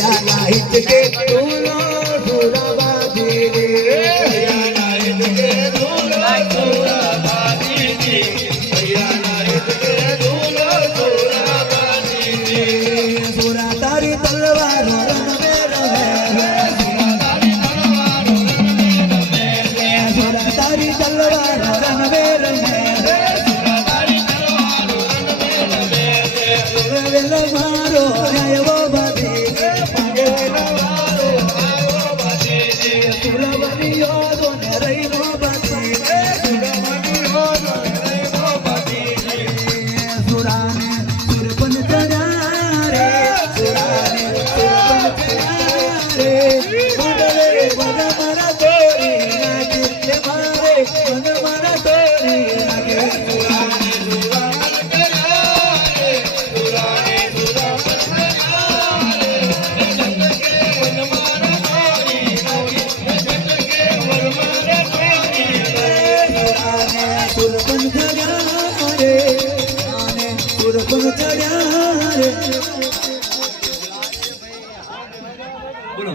light के दूल्हा सुराबाजी रे लाइट के दूल्हा सुराबाजी रे लाइट के दूल्हा सुराबाजी रे सुरा तारी तलवार रण में रहे सुरा तारी तलवार रण में रहे वेला मारो आयो बाजी बोलो